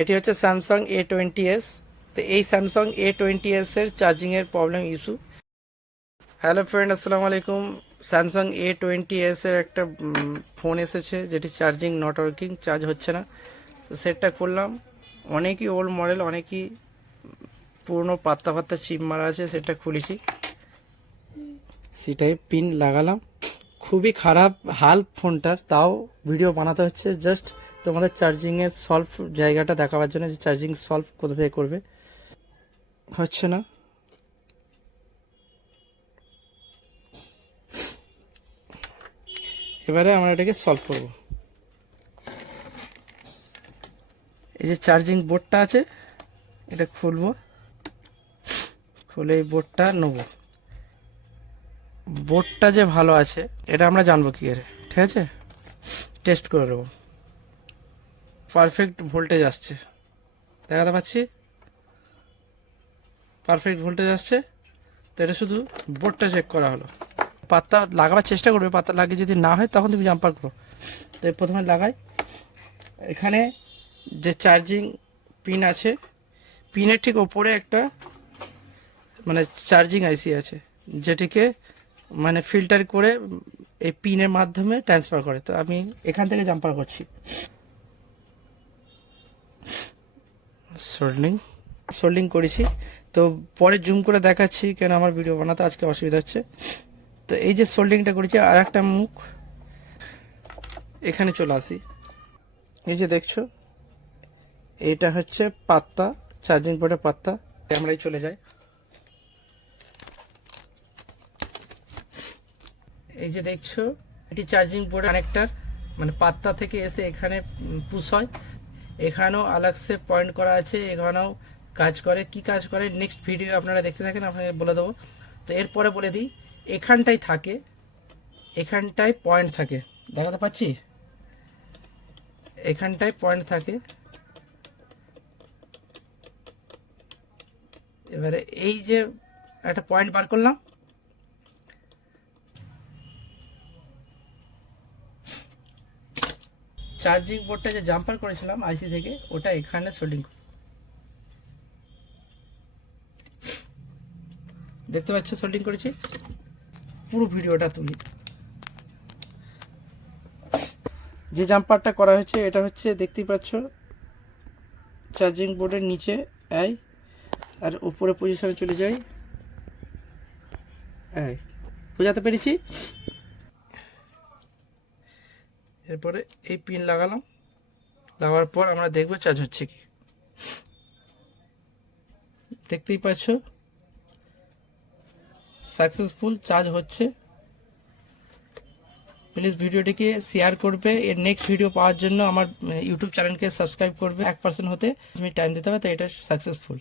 এটি হচ্ছে Samsung A20s। তো এই স্যামসাং A20s এর চার্জিংয়ের প্রবলেম ইস্যু। হ্যালো ফ্রেন্ড, আসসালামু আলাইকুম। স্যামসাং A20s এর একটা ফোন এসেছে যেটি চার্জিং নট ওয়ার্কিং, চার্জ হচ্ছে না। তো সেটটা করলাম, অনেকই ওল্ড মডেল, অনেকই পুরনো পাত্তা পাত্তা চিপ মারা আছে। সেটা খুলেছি, সেটাই পিন লাগালাম। খুবই খারাপ হাল ফোনটার, তাও ভিডিও বানাতে হচ্ছে জাস্ট তোমাদের চার্জিংয়ের সলভ জায়গাটা দেখাবার জন্য, যে চার্জিং সলভ কোথা থেকে করবে। হচ্ছে না। এবারে আমরা এটাকে সলভ করব। এই যে চার্জিং বোর্ডটা আছে, এটা খুলবো, খুলে এই বোর্ডটা নেব। বোর্ডটা যে ভালো আছে এটা আমরা জানবো কি করে, ঠিক আছে? টেস্ট করে নেব। পারফেক্ট ভোল্টেজ আসছে, দেখাতে পাচ্ছি, পারফেক্ট ভোল্টেজ আসছে। তো এটা শুধু বোর্ডটা চেক করা হলো। পাতা লাগাবার চেষ্টা করবে, পাতা লাগিয়ে যদি না হয় তখন তুমি জাম্পার করো। তো প্রথমে লাগাই। এখানে যে চার্জিং পিন আছে, পিনের ঠিক ওপরে একটা মানে চার্জিং আইসি আছে, যেটিকে মানে ফিল্টার করে এই পিনের মাধ্যমে ট্রান্সফার করে। তো আমি এখান থেকে জাম্পার করছি। সোল্ডিং করেছি, তো পরে জুম করে দেখাচ্ছি, কেন আমার ভিডিও বানাতে আজকে অসুবিধা হচ্ছে। তো এই যে সোল্ডিংটা করেছি, আর একটা মুখ এখানে চলে আসি। এই যে দেখছো, এইটা হচ্ছে পাত্তা, চার্জিং বোর্ডের পাত্তা। ক্যামেরায় চলে যায়। এই যে দেখছো, এটি চার্জিং বোর্ড কানেক্টার, মানে পাত্তা থেকে এসে এখানে পুশ হয়। এখানেও আলাদা পয়েন্ট করা আছে, এখানেও কাজ করে। কি কাজ করে নেক্সট ভিডিও আপনারা দেখতে থাকেন, আপনাকে বলে দেবো। তো এরপরে বলে দিই, এখানটাই থাকে, এখানটায় পয়েন্ট থাকে, দেখাতে পাচ্ছি, এখানটায় পয়েন্ট থাকে। এবারে এই যে একটা পয়েন্ট বার করলাম, চার্জিং বোর্ডটা যে জাম্পার করেছিলাম আইসি থেকে, ওটা এখানে সোল্ডিং। দেখতে পাচ্ছ সোল্ডিং করেছি, পুরো ভিডিওটা তুলি। যে জাম্পারটা করা হয়েছে এটা হচ্ছে, দেখতেই পাচ্ছ, চার্জিং বোর্ডের নিচে এই, আর উপরে পজিশনে চলে যাই। এই বোঝাতে পেরেছি। এরপরে এই পিন লাগালাম, লাগার পর আমরা দেখবো চার্জ হচ্ছে কি। দেখতেই পাচ্ছ সাকসেসফুল চার্জ হচ্ছে। প্লিজ ভিডিওটিকে শেয়ার করবে। এর নেক্সট ভিডিও পাওয়ার জন্য আমার ইউটিউব চ্যানেলকে সাবস্ক্রাইব করবে। 1% হতে তুমি টাইম দিতে হবে, তো এটা সাকসেসফুল।